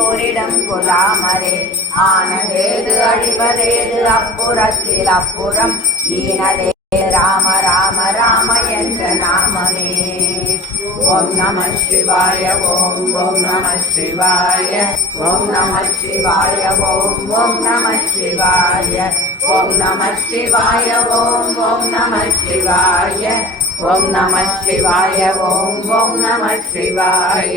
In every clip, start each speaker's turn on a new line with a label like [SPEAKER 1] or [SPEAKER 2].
[SPEAKER 1] ஓரிடம் கொலாமரே ஆனதேது அழிவதேது அப்புறத்தில் அப்புறம் ஈனதே. ராம ராம ராம என்ற நாமமே. ஓம் நம சிவாய ஓம் ஓம் நம சிவாய. ஓம் நம சிவாய ஓம் ஓம் நம சிவாய. ஓம் நம சிவாய ஓம் ஓம் நம சிவாய. ஓம் நம சிவாய ஓம் ஓம் நம சிவாய.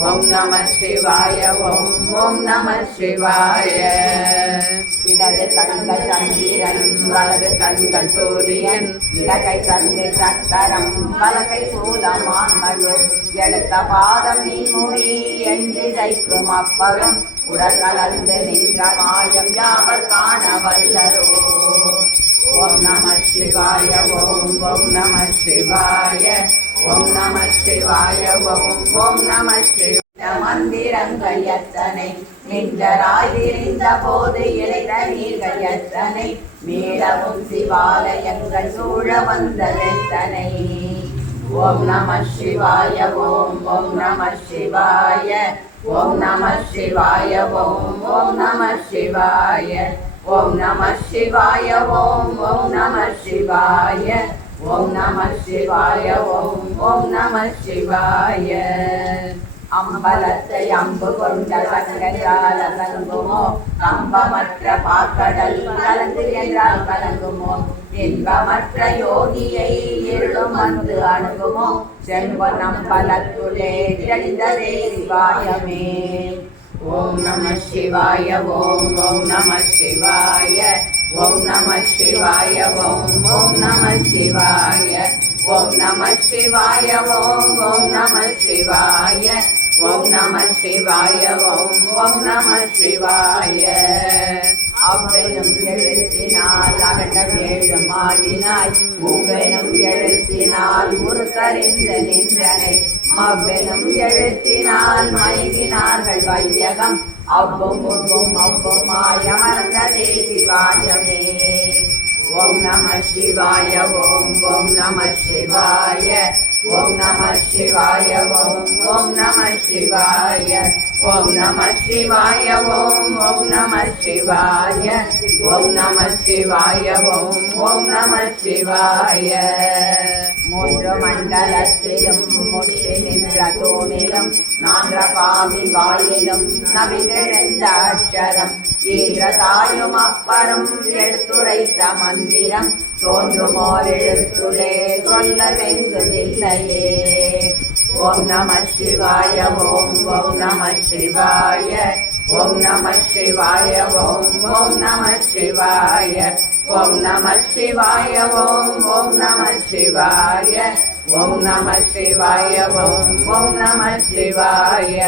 [SPEAKER 1] ஓம் நம சிவாய ஓம் ஓம் நம சிவாய இடது கண்கள் சந்திரன் வலது கண்கள் சூரியன் இடகை சந்து சக்கரம் வலகை சூலமான்மையும் எடுத்த பாதம் நீ மொழி என்றிதைக்கும் அப்பரும் உடல் கலந்து நின்ற மாயம் யாவர் காண வல்லரோ ஓம் நம சிவாய ஓம் ஓம் நம சிவாய ஓம் நம சிவாய ஓம் ஓம் நம சிவாய மந்திரங்கள் எத்தனை நின்றராயிருந்த போது இழைத்த நீர்கள் எத்தனை? மேலவும் சிவாலயங்கள் சூழ வந்த எத்தனை? ஓம் நம சிவாய ஓம் ஓம் நம சிவாய ஓம் நம சிவாய ஓம் ஓம் நம சிவாய ஓம் நம சிவாய ஓம் ஓம் நம சிவாய ஓம் நம சிவாய ஓம் ஓம் நம சிவாய. அம்பலத்தை அம்பு கொண்ட சங்கஜால கலங்குமோ கம்பமற்ற பாக்கடல் கலந்து என்றால் கலங்குமோ? இன்பமற்ற யோகியை இருளும் வந்து அணுகுமோ? செல்வனம் பலத்துளே தெளிந்ததே சிவாயமே. ஓம் நம சிவாய ஓம் ஓம் நம சிவாய ஓம் நம சிவாய ஓம் ஓம் நம சிவாய ஓம் நம சிவாய ஓம் ஓம் நம சிவாய. ஓம் நம சிவாய ஓம் ஓம் நம சிவாய. அவ்வெனும் எழுத்தினால் அகண்ட வேழுமாயினாய் உவ்வெனும் எழுத்தினால் ஒரு தரிந்த நின்றனை. மவ்வெனும் எழுத்தினால் மயங்கினார்கள் வையகம். அவ்வும் உவ்வும் அமர்ந்ததே சிவாயமே. ஓம் நம சிவாய ஓம் ஓம் நம சிவாய. ஓம் நம சிவாய ஓம் ஓம் நம சிவாய ஓம் நம சிவாய ஓம் ஓம் நம சிவாய ஓம் நம சிவாய ஓம் ஓம் நம சிவாய மூன்று மண்டலத்திலும் முட்டி நின்ற தூணிலும் நான்ற பாவி வாயிலும் நவிதெழுந்த அட்சரம் ஈன்ற தாயும் அப்பரும் எடுத்துரைத்த மந்திரம் தோன்றுமோர் எழுத்துளே சொல்ல வெங்குதில்லையே ஓம் நம சிவாய ஓம் ஓம் நம சிவாய ஓம் நம சிவாய ஓம் ஓம் நம சிவாய ஓம் நம சிவாய ஓம் ஓம் நம சிவாய ஓம் நம சிவாய ஓம் ஓம் நம சிவாய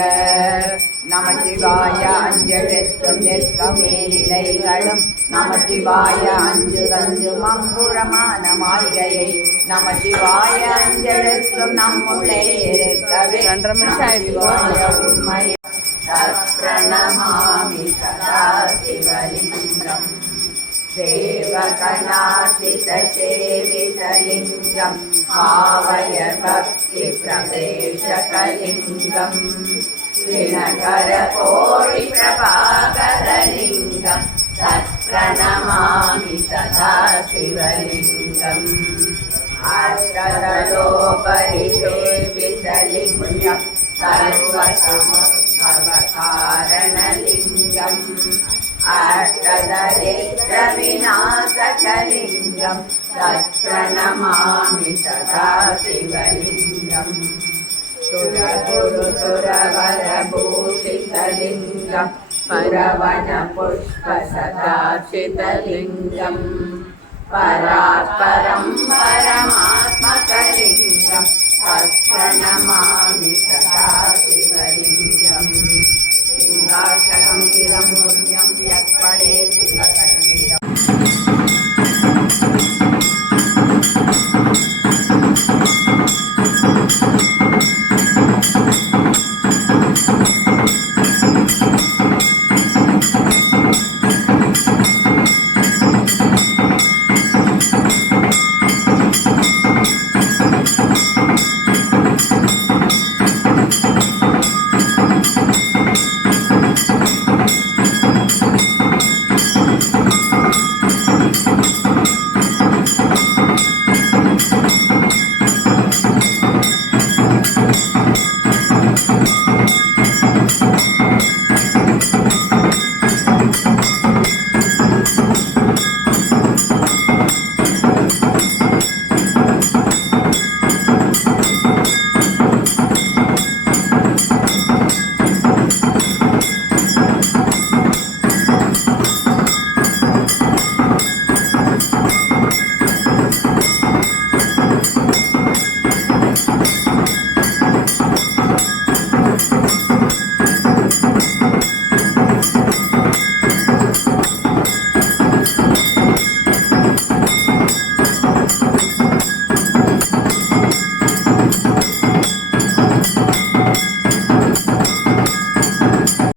[SPEAKER 1] நம சிவாய அஞ்செழுத்தும் நிற்கமே நிலைகளும் நம சிவாய அஞ்சு தஞ்சு மங்குரமான மாய்கையை நம சிவாய அஞ்செழுத்தும் நம்முள்ளே இருக்கவே
[SPEAKER 2] ரெண்டரை நிமிஷம் ஆயிடுச்சு.
[SPEAKER 1] சிவாய உண்மை பிரணமாமி சதா சிவலிங்கம் देवकनाथितसेवितलिङ्गं भावय भक्तिप्रवेशकलिङ्गं தினகர கோடி பிரபாகரலிங்கம் தத்ரணமாமி சதா சிவலிங்கம் ஆஷ்டதலோபரிஷேபிதலிங்கம் சர்வசமஸ்வகாரணலிங்கம் அஷ்டதரித்ரவிநாசகலிங்கம் தத்ரணமாமி சதா சிவலிங்கம் परात्परं परमात्मकलिङ्गं तत्प्रणमामि